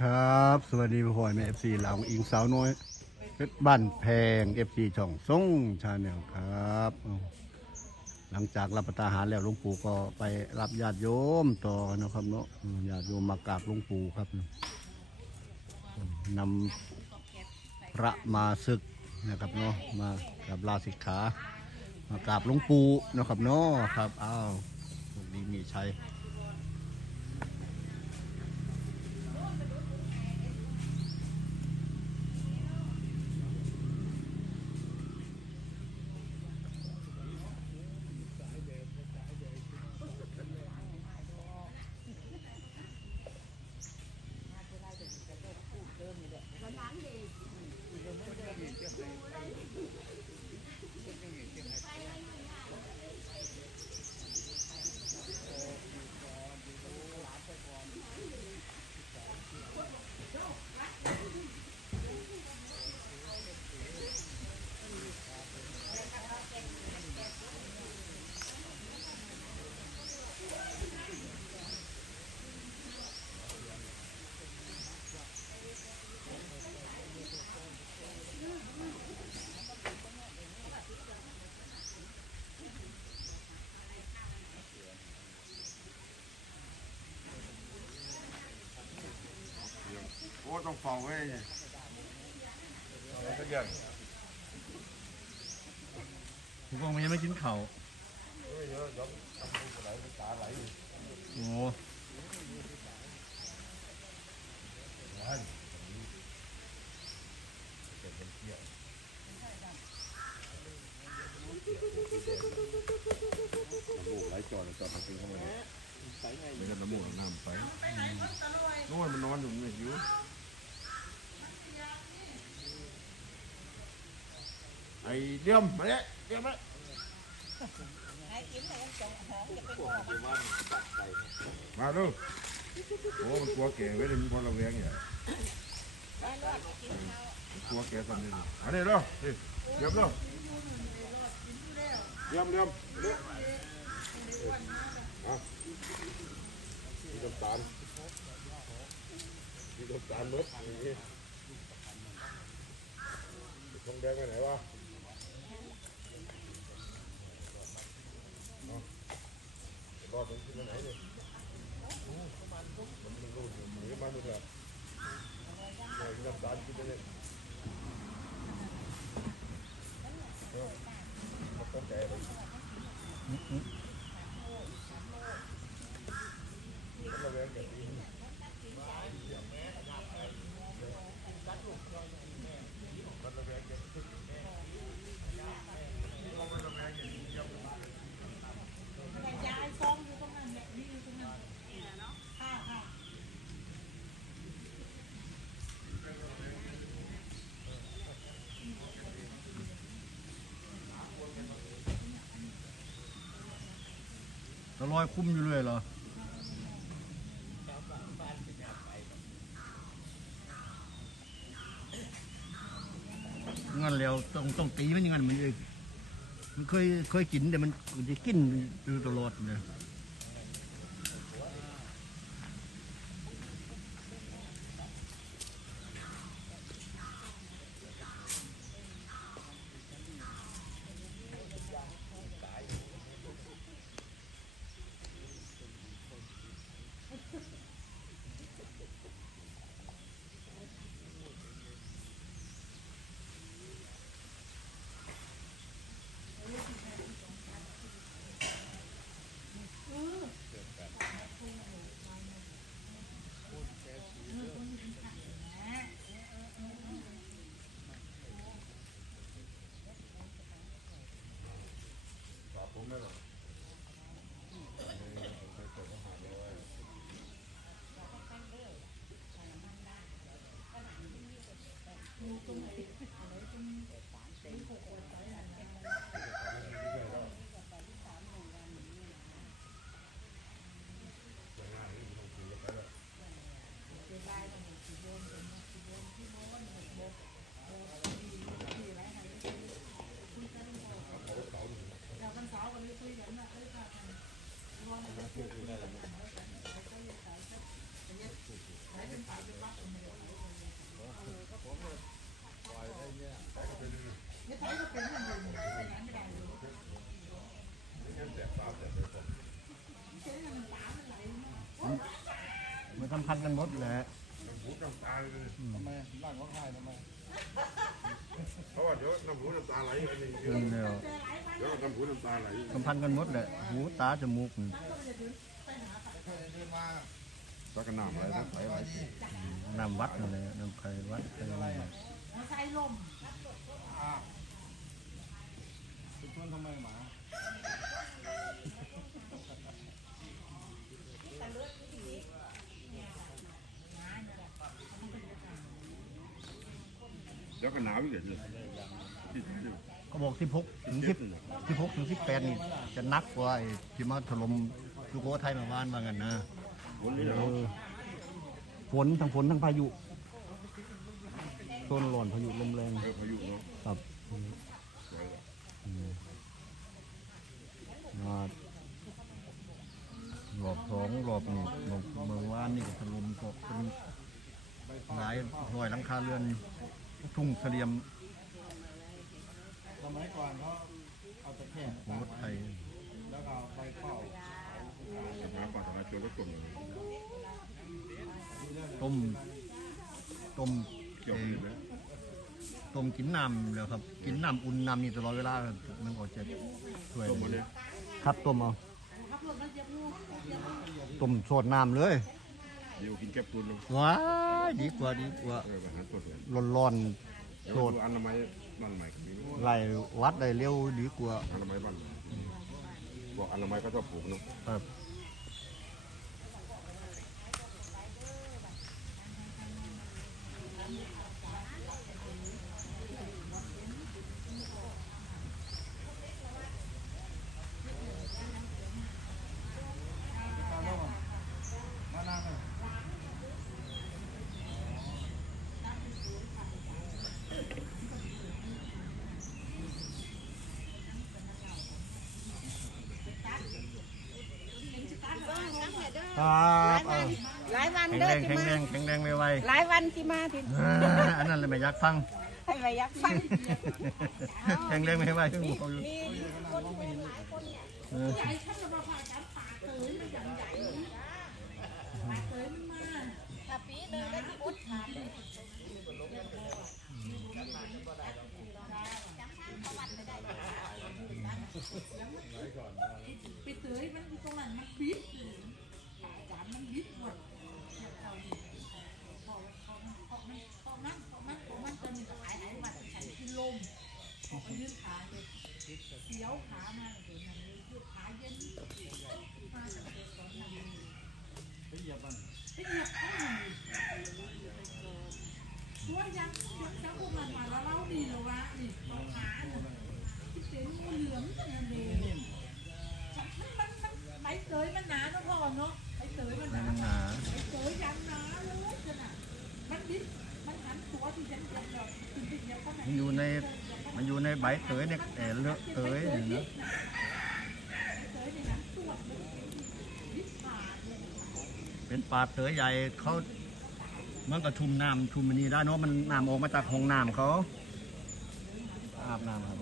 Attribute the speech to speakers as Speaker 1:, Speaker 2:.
Speaker 1: ครับ สวัสดีพ่อแม่เอฟซีเหล่าอิงสาวน้อยเพชรบ้านแพงเอฟซีช่องส่งชาแนลครับ หลังจากรับประทานอาหารแล้วหลวงปู่ก็ไปรับญาติโยมต่อนะครับเนาะญาติโยมมากราบหลวงปู่ครับนำพระมาศึกนะครับเนาะมากับลาสิกขามากราบหลวงปู่นะครับเนาะครับอ้าวดีมีชัย
Speaker 2: ต้องฟังไว้เนี่ยก็ยัง
Speaker 1: ผมบอกมันยังไม่กินข้าว
Speaker 2: เฮ้ยเดี๋ยวเดี๋ยวทำดูไหลตาไหลอยู่
Speaker 1: โอ้
Speaker 2: นั่นเก็บเป็นเที่ยวน้ำมูกไหลจอดจอดมาถึงเข้ามาเนี่ยไม่งั้นน้ำมูกน้ำไปโน่นมันนอนอยู่เนี่ยหิว ไอ้เดี่ยมมาเนี่ยเดี่ยมมามาดูโอ้มันกลัวแก่ไว้เลยมันพอระแวง รอดมันขึ้นไปไหนเนี่ยมันมันรูดหนีมาดูเถอะหน่อยน้ำตาลกินไปเลยเอามันต้องแก่เลย ระแวงแก่ดีมันระแวงแก่ดี
Speaker 3: ยายซองอยู่ตรงนั้นเนี่ยนี่อยู่ตรงนั้นเนี่ยเนาะค่ะค่ะ
Speaker 1: ตะลอยคุ้มอยู่เลยเหรองั้นแล้วต้องต้องตีมันอยังงั้นมันเลยมันเคยเคยกินแต่มันมันจะกินอยู่ตลอดเลย
Speaker 2: ต อบผมได้หรอ
Speaker 1: มันสำคัญกันหมดแหละ
Speaker 2: หูน้ำตาเลย
Speaker 4: ทำไมร่างเขาคายทำไม
Speaker 2: เพราะว่าเดี๋ยวน้ำหูน้ำตาไหลอันนี้
Speaker 1: นั่นเดียว
Speaker 2: เดี๋ยวน้ำหูน้ำตาไหล
Speaker 1: สัมพันธ์กันหมดแหละหูตาจมูกนี่
Speaker 4: เคยเดินมา
Speaker 2: แล้วก็น้ำไหลนะไหลไหล
Speaker 1: น้ำวัดนั่นแหละน้ำไข่วัดไข่อะไร
Speaker 3: มาใส่ลม
Speaker 4: อ่าคุณชวนทำไมหมา
Speaker 2: เดี๋ยวก็หนาวอีกเลยที่ที่
Speaker 1: เขาบอกที่พกถึง
Speaker 2: เจ็
Speaker 1: ที่
Speaker 2: บนี่
Speaker 1: ที่พกถึงที่แปดนี่จะนักกว่าไอ้ที่มาถล่มสุโขทัยเมาบ้านว่ากันนะ
Speaker 2: ฝนนี่
Speaker 1: เอ
Speaker 2: เนาะ
Speaker 1: อฝนทั้งฝนทั้งพายุโซนร้อนพายุลมแรง
Speaker 2: เออพายุเนาะ
Speaker 1: ครับ
Speaker 2: สวยว่ะ
Speaker 1: มารอบสองรอบนี่รอบเมื่อวานนี่ก็ถล่มก็เป็นหลายร้อยหลังคาเรือน ทุ่งเสลียม
Speaker 4: สมัยก่อนเขาเอาตะแคร่
Speaker 1: โหไทย
Speaker 4: แล้วก็เอาไปเฝ้า
Speaker 2: จะหาปลาสารชนรถตุ่ม
Speaker 1: ต้ม ต้ม
Speaker 2: เกี่ยวกันเลย
Speaker 1: ต้มกินน้ำแล้วครับ กินน้ำอุ่นน้ำนี่ตลอดเวลามันก็จะช่วย
Speaker 2: ต้มมาเนี่ย
Speaker 1: ครับต้มเอาต้มโสดน้ำเลย
Speaker 2: เดี๋ยวกินแก้ปูนเนาะ
Speaker 1: ว้าย ดีกว่าดีกว่า
Speaker 2: เออไปหาตัวเถื่อน
Speaker 1: ร้อน
Speaker 2: เดี๋
Speaker 1: ๆ
Speaker 2: ยว
Speaker 1: โสด
Speaker 2: ดูอนามัยบ้านใหม่ก็มีเนอะ
Speaker 1: ไหลวัดได้เร็วดีกว่า
Speaker 2: อนามัยบ้านใหม่บอกอนามัยก็ชอบปลูกเนาะ
Speaker 1: ครับ
Speaker 4: เอาแล้วมามานั่งเลย
Speaker 1: ครับเอา
Speaker 5: หลายวัน
Speaker 1: แข็ง
Speaker 5: เด้
Speaker 1: แร
Speaker 5: องที่
Speaker 1: แข็ง
Speaker 5: มา
Speaker 1: แรงแข็งแรงไว
Speaker 5: หลายวันที่มาที่
Speaker 1: ๆอ่าอันนั้นเลยไม่อยากฟัง
Speaker 5: ให้ไปยักฟัง
Speaker 1: แข็งแรงไม่ไหวถึงบอกอยู่
Speaker 5: มี
Speaker 1: เออ
Speaker 3: ใหญ่ท่านจะมาผ่าจับปากเตยมันอย่างใหญ่ปากเตยมันมา
Speaker 5: ถ้าปีเลยได้ที่อุ
Speaker 3: บข้างใน
Speaker 1: มันอยู่ในมันอยู่ในใบเตยเนี่ยเออเลอะเตยเนี่ยนะ
Speaker 3: เตยในนั้นตัวมันดิบขาดเลย
Speaker 1: เป็นป่าเตยใหญ่เขามันก็ชุมน้ำชุมมันนี่ได้เนาะมันน้ำออกมาจากห้องน้ำเขาอาบน้ำครับ